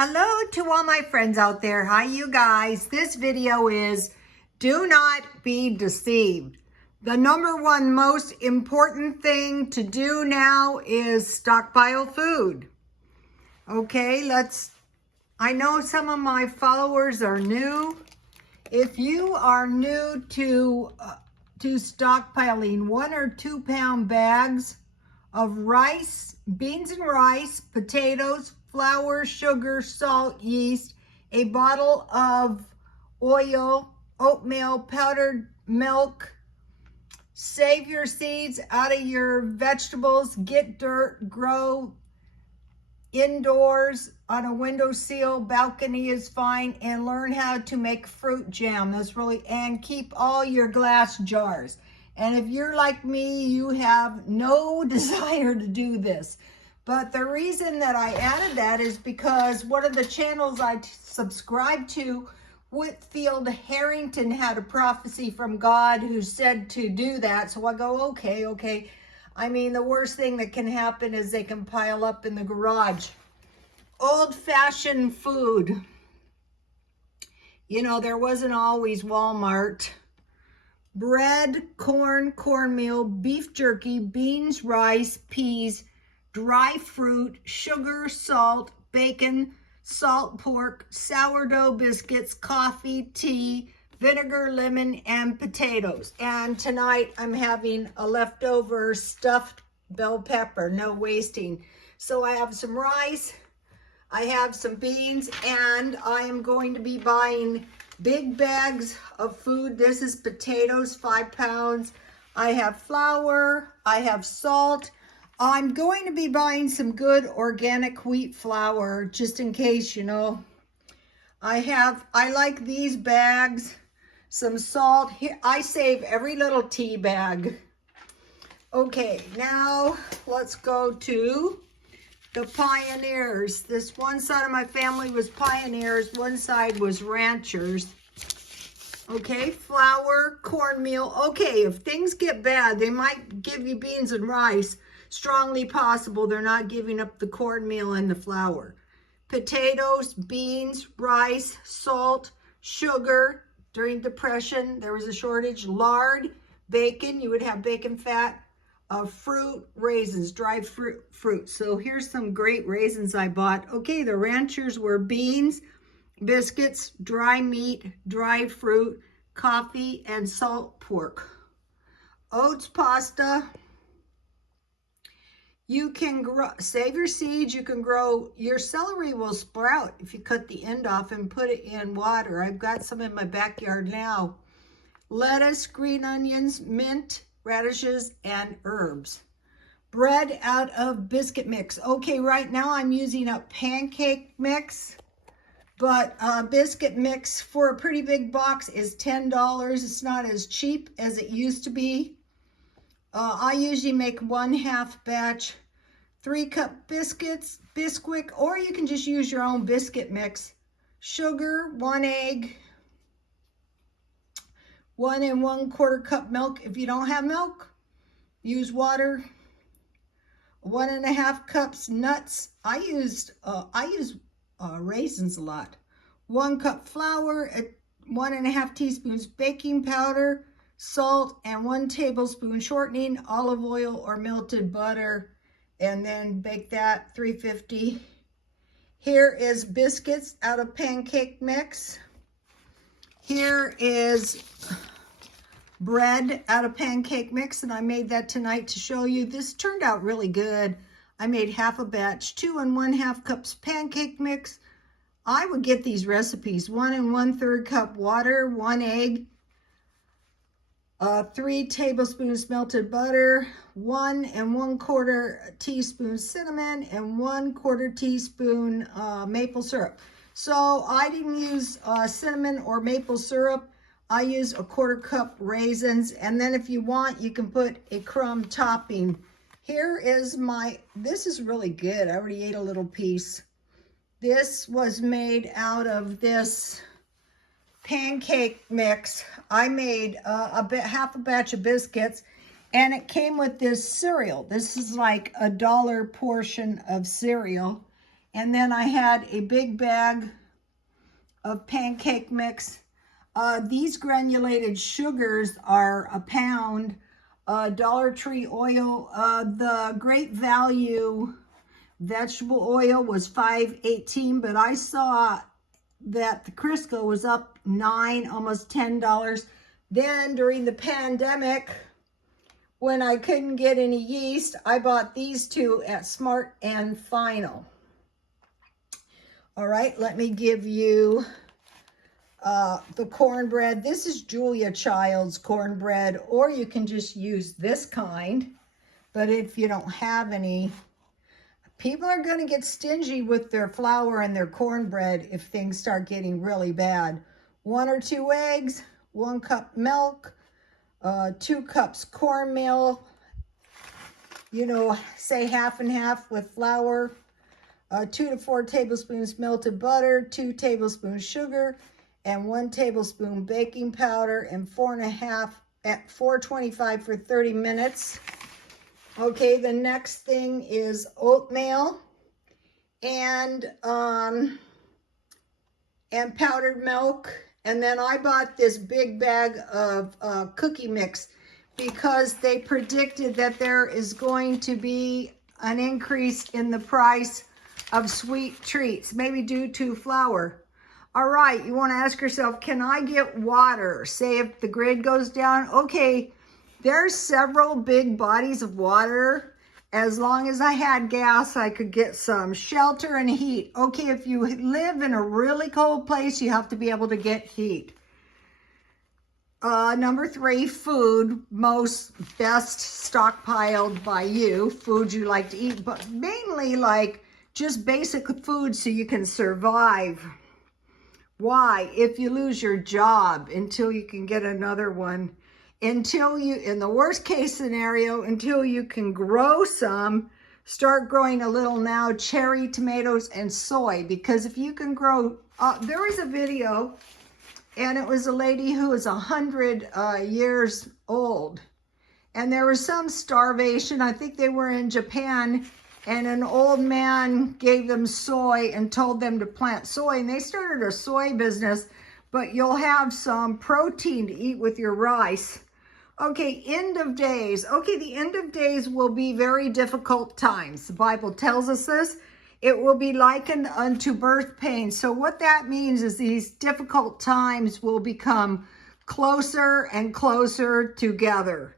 Hello to all my friends out there. Hi, you guys. This video is do not be deceived. The number one most important thing to do now is stockpile food. Okay, I know some of my followers are new. If you are new to stockpiling 1 or 2 pound bags of rice, beans and rice, potatoes, flour, sugar, salt, yeast, a bottle of oil, oatmeal, powdered milk. Save your seeds out of your vegetables. Get dirt, grow indoors on a windowsill, balcony is fine, and learn how to make fruit jam. And keep all your glass jars. And if you're like me, you have no desire to do this. But the reason that I added that is because one of the channels I subscribe to, Whitfield Harrington, had a prophecy from God who said to do that. So I go, okay. I mean, the worst thing that can happen is they can pile up in the garage. Old-fashioned food. You know, there wasn't always Walmart. Bread, corn, cornmeal, beef jerky, beans, rice, peas, dry fruit, sugar, salt, bacon, salt pork, sourdough biscuits, coffee, tea, vinegar, lemon, and potatoes. And tonight I'm having a leftover stuffed bell pepper, no wasting. So I have some rice, I have some beans, and I am going to be buying big bags of food. This is potatoes, 5 pounds. I have flour, I have salt. I'm going to be buying some good organic wheat flour, just in case, you know. I like these bags, some salt. Here, I save every little tea bag. Okay, now let's go to the pioneers. This one side of my family was pioneers, one side was ranchers. Okay, flour, cornmeal. Okay, if things get bad, they might give you beans and rice. Strongly possible they're not giving up the cornmeal and the flour. Potatoes, beans, rice, salt, sugar. During Depression, there was a shortage. Lard, bacon, you would have bacon fat. Fruit, raisins, dried fruit. So here's some great raisins I bought. Okay, the ranchers were beans, biscuits, dry meat, dried fruit, coffee, and salt pork. Oats pasta. You can save your seeds. You can grow, your celery will sprout if you cut the end off and put it in water. I've got some in my backyard now. Lettuce, green onions, mint, radishes, and herbs. Bread out of biscuit mix. Okay, right now I'm using a pancake mix, but biscuit mix for a pretty big box is $10. It's not as cheap as it used to be. I usually make 1/2 batch, 3-cup biscuits, Bisquick, or you can just use your own biscuit mix. Sugar, 1 egg, 1 1/4 cup milk. If you don't have milk, use water. 1 1/2 cups nuts. I use raisins a lot. 1 cup flour, 1 1/2 teaspoons baking powder, salt, and 1 tablespoon shortening, olive oil or melted butter, and then bake that 350. Here is biscuits out of pancake mix. Here is bread out of pancake mix, and I made that tonight to show you. This turned out really good. I made 1/2 batch, 2 1/2 cups pancake mix. I would get these recipes. 1 1/3 cup water, 1 egg, 3 tablespoons melted butter, 1 1/4 teaspoon cinnamon, and 1/4 teaspoon maple syrup. So I didn't use cinnamon or maple syrup. I use 1/4 cup raisins, and then if you want, you can put a crumb topping. Here is this is really good. I already ate a little piece. This was made out of this pancake mix. I made 1/2 batch of biscuits, and it came with this cereal. This is like $1 portion of cereal. And then I had a big bag of pancake mix. These granulated sugars are a pound. Dollar Tree oil, the Great Value vegetable oil was $5.18, but I saw that the Crisco was up $9, almost $10. Then during the pandemic, when I couldn't get any yeast, I bought these two at Smart and Final. All right, let me give you the cornbread. This is Julia Child's cornbread, or you can just use this kind. But if you don't have any, people are going to get stingy with their flour and their cornbread if things start getting really bad. 1 or 2 eggs, 1 cup milk, 2 cups cornmeal, you know, say half and half with flour, 2 to 4 tablespoons melted butter, 2 tablespoons sugar, and 1 tablespoon baking powder, and 4.5 at 425 for 30 minutes. Okay, the next thing is oatmeal and powdered milk. And then I bought this big bag of cookie mix because they predicted that there is going to be an increase in the price of sweet treats, maybe due to flour. All right, you want to ask yourself, can I get water? Say if the grid goes down. Okay, there's several big bodies of water. As long as I had gas, I could get some shelter and heat. Okay, if you live in a really cold place, you have to be able to get heat. Number 3, food, best stockpiled by you, food you like to eat, but mainly like just basic food so you can survive. Why? If you lose your job until you can get another one, until you, in the worst case scenario, until you can grow some, start growing a little now, cherry tomatoes and soy, because if you can grow, there was a video and it was a lady who was 100 years old, and there was some starvation. I think they were in Japan, and an old man gave them soy and told them to plant soy, and they started a soy business, but you'll have some protein to eat with your rice. Okay, end of days. Okay, the end of days will be very difficult times. The Bible tells us this. It will be likened unto birth pains. So what that means is these difficult times will become closer and closer together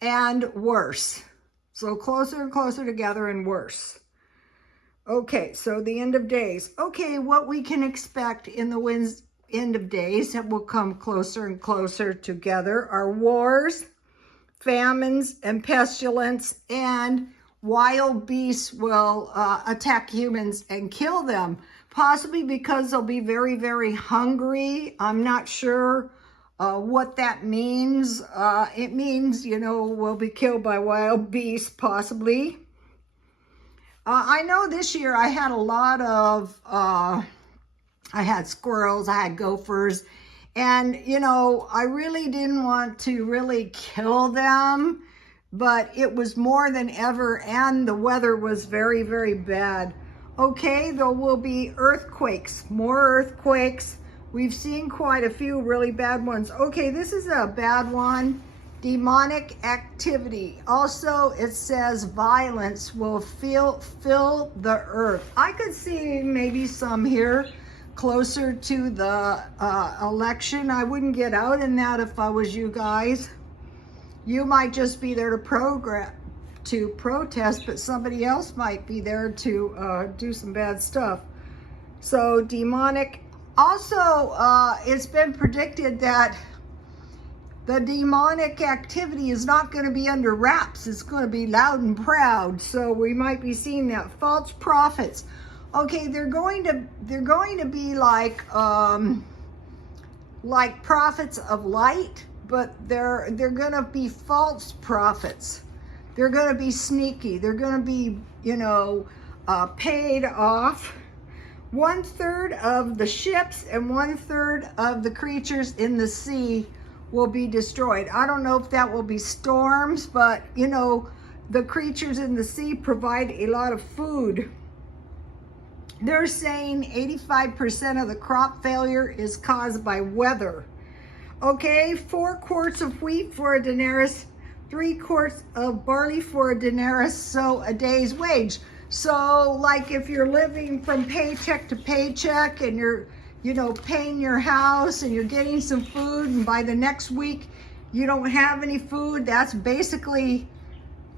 and worse. So closer and closer together and worse. Okay, so the end of days. Okay, what we can expect in the end of days that will come closer and closer together are wars, famines, and pestilence, and wild beasts will attack humans and kill them, possibly because they'll be very, very hungry. I'm not sure what that means. It means, you know, we'll be killed by wild beasts, possibly. I know this year I had a lot of, I had squirrels, I had gophers, and, you know, I really didn't want to really kill them, but it was more than ever, and the weather was very, very bad. Okay, there will be earthquakes, more earthquakes. We've seen quite a few really bad ones. Okay, this is a bad one. Demonic activity. Also, it says violence will fill the earth. I could see maybe some here closer to the election. I wouldn't get out in that if I was you guys. You might just be there to protest, but somebody else might be there to do some bad stuff. So demonic. Also, it's been predicted that the demonic activity is not going to be under wraps. It's going to be loud and proud. So we might be seeing that. False prophets. Okay, they're going to be like prophets of light, but they're going to be false prophets. They're going to be sneaky. They're going to be, you know, paid off. 1/3 of the ships and 1/3 of the creatures in the sea will be destroyed. I don't know if that will be storms, but, you know, the creatures in the sea provide a lot of food. They're saying 85% of the crop failure is caused by weather. Okay, 4 quarts of wheat for a denarius, 3 quarts of barley for a denarius, so a day's wage. So like if you're living from paycheck to paycheck and you're, you know, paying your house and you're getting some food, and by the next week you don't have any food, that's basically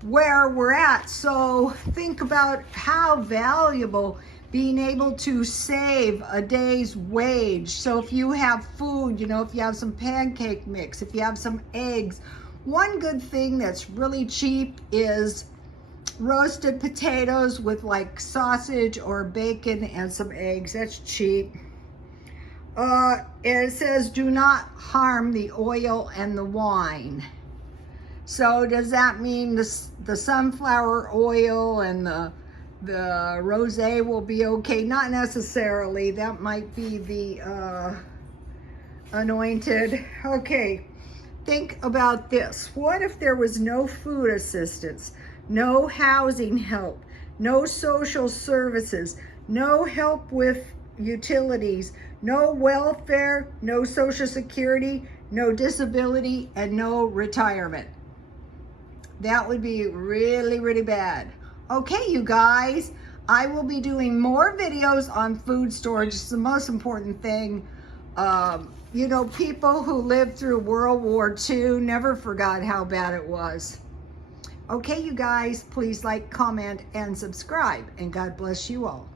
where we're at. So think about how valuable being able to save a day's wage. So if you have food, you know, if you have some pancake mix, if you have some eggs, one good thing that's really cheap is roasted potatoes with like sausage or bacon and some eggs. That's cheap. And it says do not harm the oil and the wine. So does that mean the sunflower oil and the rosé will be okay? Not necessarily. That might be the anointed. Okay, think about this. What if there was no food assistance, no housing help, no social services, no help with utilities, no welfare, no social security, no disability, and no retirement? That would be really, really bad. Okay, you guys, I will be doing more videos on food storage. It's the most important thing. You know, people who lived through World War II never forgot how bad it was. Okay, you guys, please like, comment, and subscribe, and God bless you all.